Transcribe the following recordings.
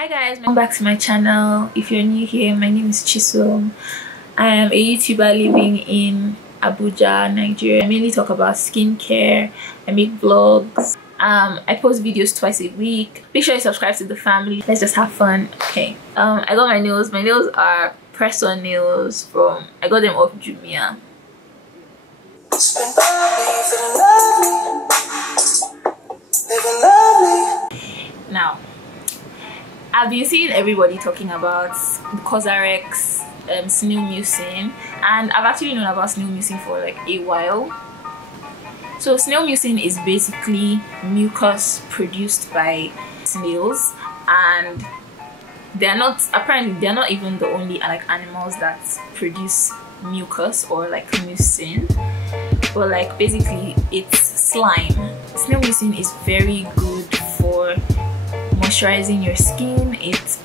Hi guys, welcome back to my channel. If you're new here, my name is Chisom. I am a YouTuber living in Abuja, Nigeria. I mainly talk about skincare. I make vlogs. I post videos twice a week. Make sure you subscribe to the family. Let's just have fun. Okay. I got my nails. My nails are press-on nails from, I got them off Jumia. Now, I've been seeing everybody talking about Cosrx Snail mucin, and I've actually known about snail mucin for like a while. So snail mucin is basically mucus produced by snails, and they're not even the only like animals that produce mucus or like mucin, but like basically it's slime. Snail mucin is very good for moisturizing your skin. It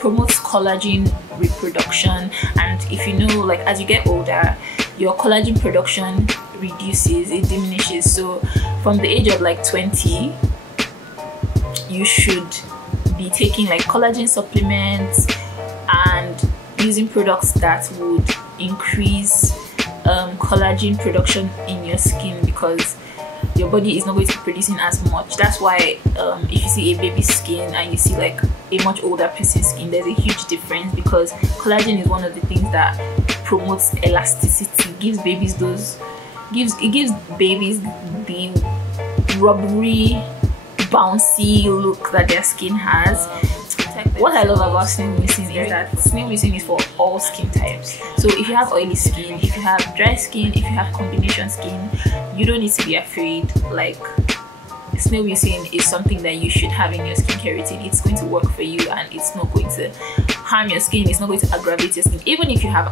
promotes collagen reproduction, and if you know, like as you get older, your collagen production reduces, it diminishes. So from the age of like 20, you should be taking like collagen supplements and using products that would increase collagen production in your skin, because your body is not going to be producing as much. That's why if you see a baby's skin and you see like a much older person's skin, there's a huge difference, because collagen is one of the things that promotes elasticity, gives babies the rubbery, bouncy look that their skin has. What I love about snail mucin is that snail mucin is for all skin types. So if you have oily skin, if you have dry skin, if you have combination skin, you don't need to be afraid. Like, snail mucin is something that you should have in your skincare routine. It's going to work for you, and it's not going to harm your skin. It's not going to aggravate your skin. Even if you have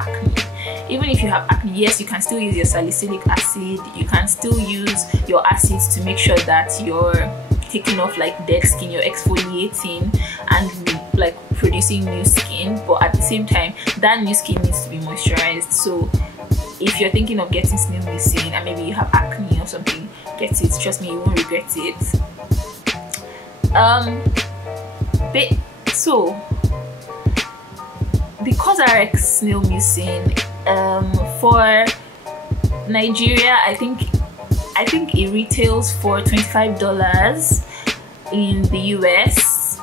acne, yes, you can still use your salicylic acid. You can still use your acids to make sure that you're taking off like dead skin, you're exfoliating and like producing new skin. But at the same time, that new skin needs to be moisturized. So if you're thinking of getting snail mucin and maybe you have acne or something, get it. Trust me, you won't regret it. So the Cosrx snail mucin, for Nigeria, I think it retails for $25. In the US,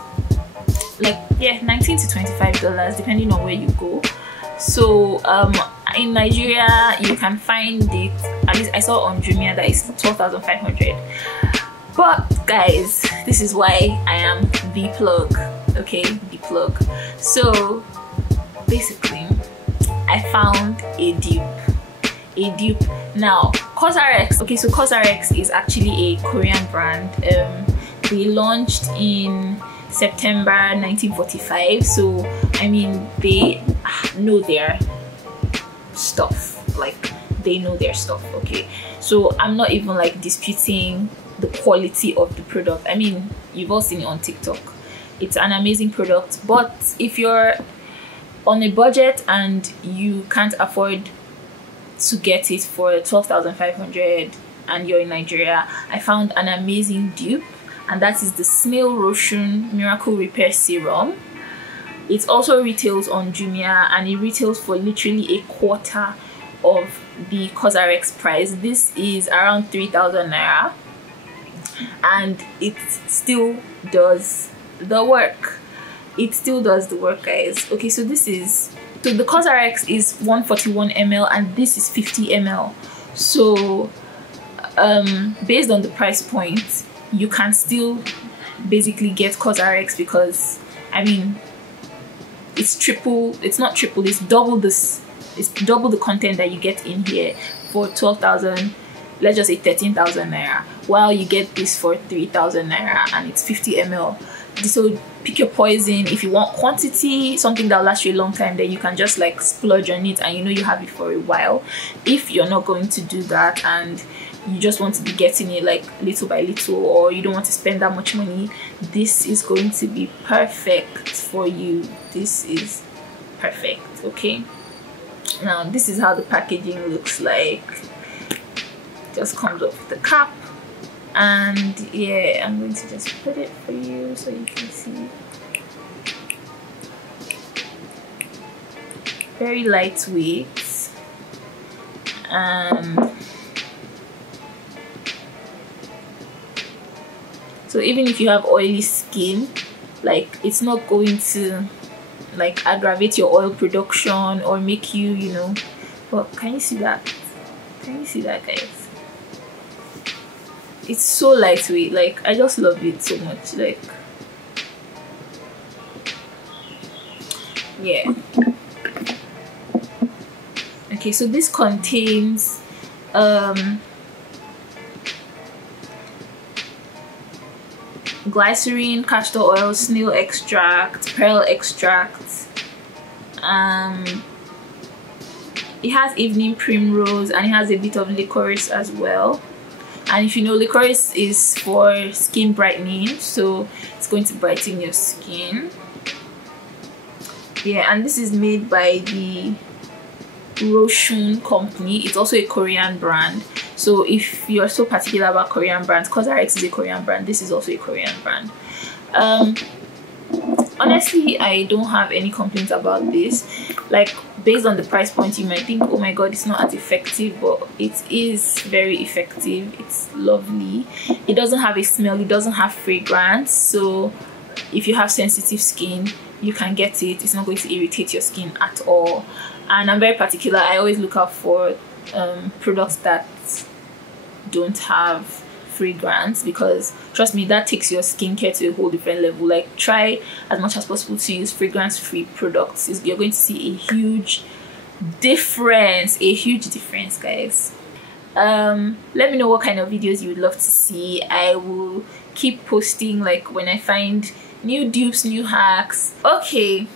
like, yeah, $19 to $25 depending on where you go. So in Nigeria you can find it, at least I saw on Jumia, that is 12,500. But guys, this is why I am the plug. Okay, the plug. So basically I found a dupe. Now Cosrx, okay, so Cosrx is actually a Korean brand. They launched in September 1945, so I mean they know their stuff. Like, they know their stuff. Okay, so I'm not even like disputing the quality of the product. I mean, you've all seen it on TikTok. It's an amazing product. But if you're on a budget and you can't afford to get it for 12,500 and you're in Nigeria, I found an amazing dupe, and that is the Snail Lotion Miracle Repair Serum. It also retails on Jumia, and it retails for literally a quarter of the Cosrx price. This is around 3,000 naira, and it still does the work. It still does the work, guys. Okay, so the Cosrx is 141 ml and this is 50 ml. So based on the price point, you can still basically get Cosrx, because I mean it's not triple, it's double the content that you get in here for 12,000, let's just say 13,000 naira, while you get this for 3,000 naira and it's 50 ml. So pick your poison. If you want quantity, something that'll last you a long time, then you can just like splurge on it and you know you have it for a while. If you're not going to do that and you just want to be getting it like little by little, or you don't want to spend that much money, this is going to be perfect for you. This is perfect. Okay, now this is how the packaging looks like. Just comes off the cap, and yeah, I'm going to just put it for you so you can see. very lightweight. So even if you have oily skin, like it's not going to like aggravate your oil production or make you, you know. But can you see that? Can you see that, guys? It's so lightweight. Like I just love it so much. Like, yeah. Okay, so this contains glycerin, castor oil, snail extract, pearl extract. It has evening primrose, and it has a bit of licorice as well. And if you know, licorice is for skin brightening, so it's going to brighten your skin. Yeah, and this is made by the Roshun company. It's also a Korean brand. So if you're so particular about Korean brands, Cosrx is a Korean brand, this is also a Korean brand. Honestly, I don't have any complaints about this. Like, based on the price point, you might think, oh my god, it's not as effective, but it is very effective. It's lovely. It doesn't have a smell, it doesn't have fragrance, so if you have sensitive skin, you can get it. It's not going to irritate your skin at all. And I'm very particular. I always look out for products that don't have fragrance, because trust me, that takes your skincare to a whole different level. Like, try as much as possible to use fragrance-free products. You're going to see a huge difference, guys. Let me know what kind of videos you would love to see. I will keep posting, like, when I find new dupes, new hacks. Okay,